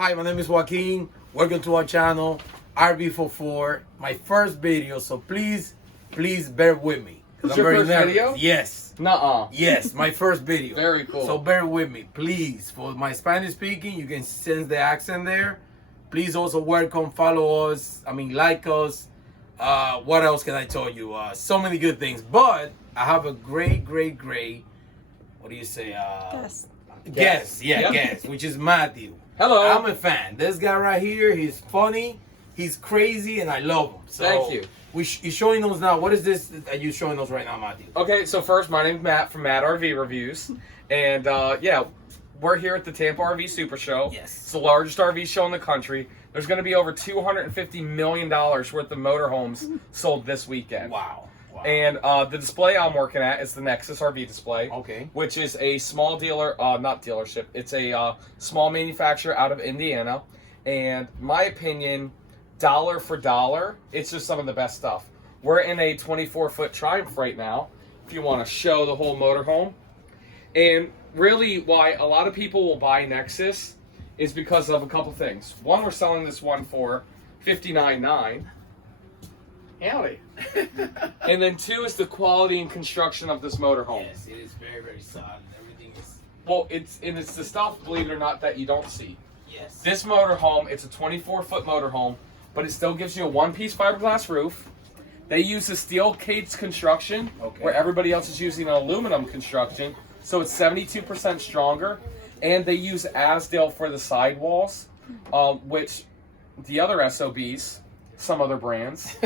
Hi, my name is Joaquin. Welcome to our channel, RB44. My first video, so please bear with me. It's your first video? Yes. Nuh-uh. Yes, my first video. Very cool. So bear with me, please. For my Spanish speaking, you can sense the accent there. Please also welcome, follow us. Like us. What else can I tell you? So many good things. But I have a great, what do you say? Guest, guest, which is Matthew. Hello. I'm a fan. This guy right here, he's funny, he's crazy, and I love him. So thank you. You're showing us now. What is this that you're showing us right now, Matthew? Okay, so first, my name's Matt from Matt RV Reviews. And yeah, we're here at the Tampa RV Super Show. Yes. It's the largest RV show in the country. There's going to be over $250 million worth of motorhomes sold this weekend. Wow. And the display I'm working at is the Nexus RV display. Okay. Which is a small dealer, not dealership. It's a small manufacturer out of Indiana. And my opinion, dollar for dollar, it's just some of the best stuff. We're in a 24-foot Triumph right now, if you want to show the whole motorhome. And really, why a lot of people will buy Nexus is because of a couple things. One, we're selling this one for $59,900. Howdy. And then two is the quality and construction of this motorhome. Yes, it is very solid. Everything is. Well, it's the stuff, believe it or not, that you don't see. Yes. This motorhome, it's a 24-foot motorhome, but it still gives you a one-piece fiberglass roof. They use a steel cage construction, where everybody else is using an aluminum construction, so it's 72% stronger. And they use Asdale for the sidewalls, which the other SOBs, some other brands,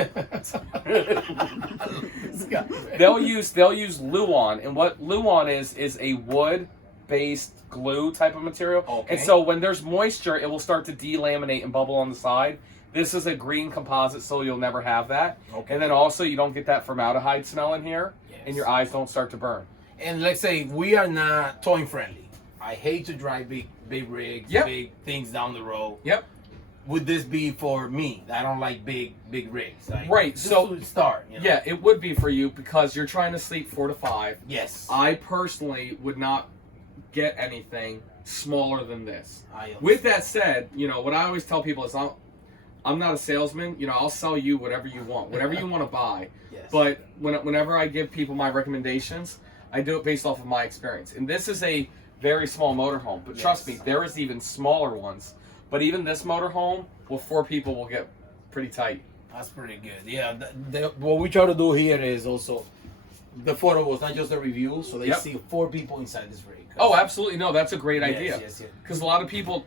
they'll use Luan, and what Luan is a wood-based glue type of material. Okay. And so when there's moisture, it will start to delaminate and bubble on the side. This is a green composite, so you'll never have that. Okay. And then also you don't get that formaldehyde smell in here, and your eyes don't start to burn. And let's say we are not towing friendly. I hate to drive big rigs, big things down the road. Yep. Would this be for me? I don't like big rigs. Right. So start. You know? Yeah, it would be for you because you're trying to sleep 4 to 5. Yes. I personally would not get anything smaller than this. With that said, what I always tell people is I'm not a salesman. I'll sell you whatever you want, whatever you want to buy. Yes. But whenever I give people my recommendations, I do it based off of my experience. And this is a very small motorhome, but trust me, there is even smaller ones. But even this motorhome, with 4 people, will get pretty tight. That's pretty good. Yeah, what we try to do here is also the photos, not just the reviews, so they see 4 people inside this rig. Oh, absolutely. No, that's a great idea. Yes. Because a lot of people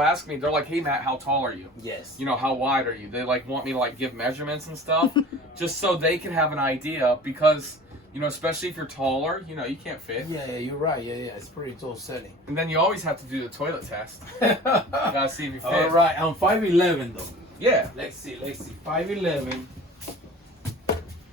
ask me, they're like, "Hey, Matt, how tall are you?" Yes. How wide are you? They want me to give measurements and stuff, just so they can have an idea. Because especially if you're taller, you can't fit. Yeah, you're right. Yeah, it's pretty tall setting. And then you always have to do the toilet test. You gotta see if you fit. All right, I'm 5'11" though. Yeah. Let's see. 5'11".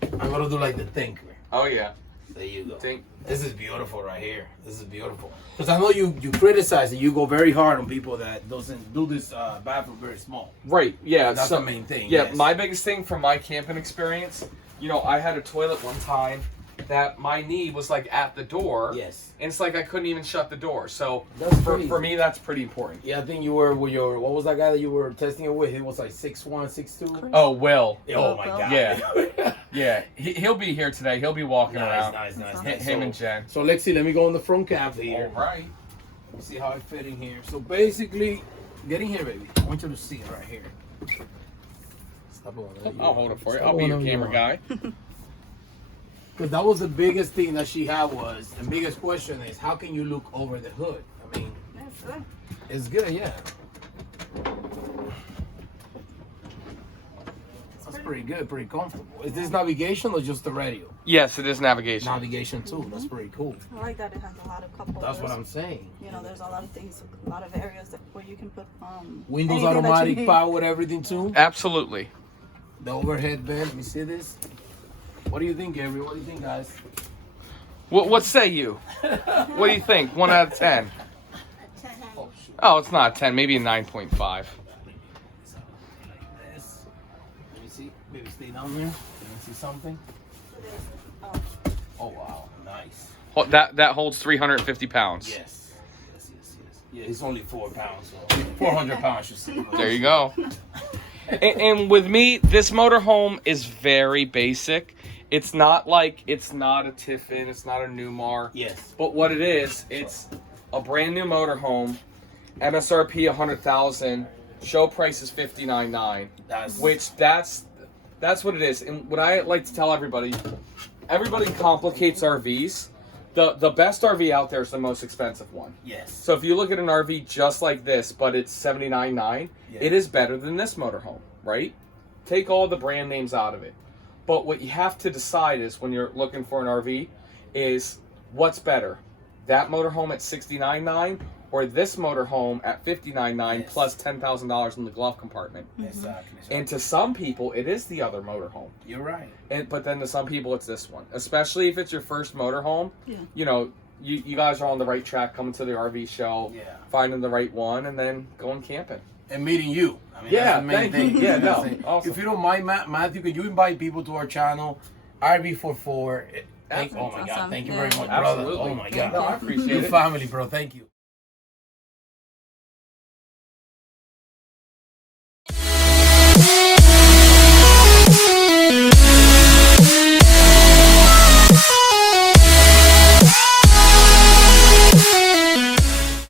I'm gonna do like the thinker. Oh yeah. There you go. Think. This is beautiful right here. This is beautiful. Because I know you criticize it. You go very hard on people that doesn't do this bathroom very small. Right. Yeah. That's the main thing. Yeah. Yes. My biggest thing from my camping experience, I had a toilet one time that my knee was at the door. Yes. And it's I couldn't even shut the door. So for me, that's pretty important. Yeah, I think you were with what was that guy that you were testing it with? He was 6'1", 6'2". Oh, Will. Oh my God. Yeah. Yeah. He'll be here today. He'll be walking around. Nice. Him and Jen. So Lexi, let me go on the front cab here. All right. Let me see how I fit in here. So basically, get in here, baby. I want you to see it right here. I'll hold it for you. I'll be your camera guy. Because that was the biggest thing that she had was, the biggest question is, how can you look over the hood? It's good, yeah. That's pretty good, pretty comfortable. Is this navigation or just the radio? Yes, it is navigation. Navigation too, that's pretty cool. I like that it has a lot of cup holders. That's what I'm saying. There's a lot of things, a lot of areas where you can put Windows automatic power, everything too? Absolutely. The overhead bed, let me see this. What do you think, Avery? What do you think, guys? What say you? What do you think? 1 out of 10. Oh, it's not a 10. Maybe a 9.5. Like this. Let me see. Maybe stay down there. Let me see something. Oh wow, nice. That holds 350 pounds. Yes. Yeah, it's only 4 pounds, so 400 pounds should say. There you go. And with me, this motorhome is very basic. It's not a Tiffin, it's not a Newmar. Yes. But what it is, it's a brand new motorhome, MSRP 100,000, show price is 59.9. That's what it is. And what I like to tell everybody complicates RVs. The best RV out there is the most expensive one. Yes. So if you look at an RV just like this, but it's 79.9, it is better than this motorhome, right? Take all the brand names out of it. But what you have to decide is when you're looking for an RV is what's better, that motorhome at 69.9 or this motorhome at 59.9 plus $10,000 in the glove compartment. Exactly. And to some people, it is the other motorhome. You're right. But then to some people, it's this one. Especially if it's your first motorhome. Yeah. You know, you guys are on the right track coming to the RV show, finding the right one, and then going camping. And meeting you. I mean, Yeah, that's the main thank you. thing. Yeah, You know what I'm no, saying? awesome. If you don't mind, Matthew, can you invite people to our channel, RV44? Oh my God, Awesome. thank you Yeah. very much, brother. Absolutely. Oh my God. No, I appreciate Good it. family, bro. Thank you.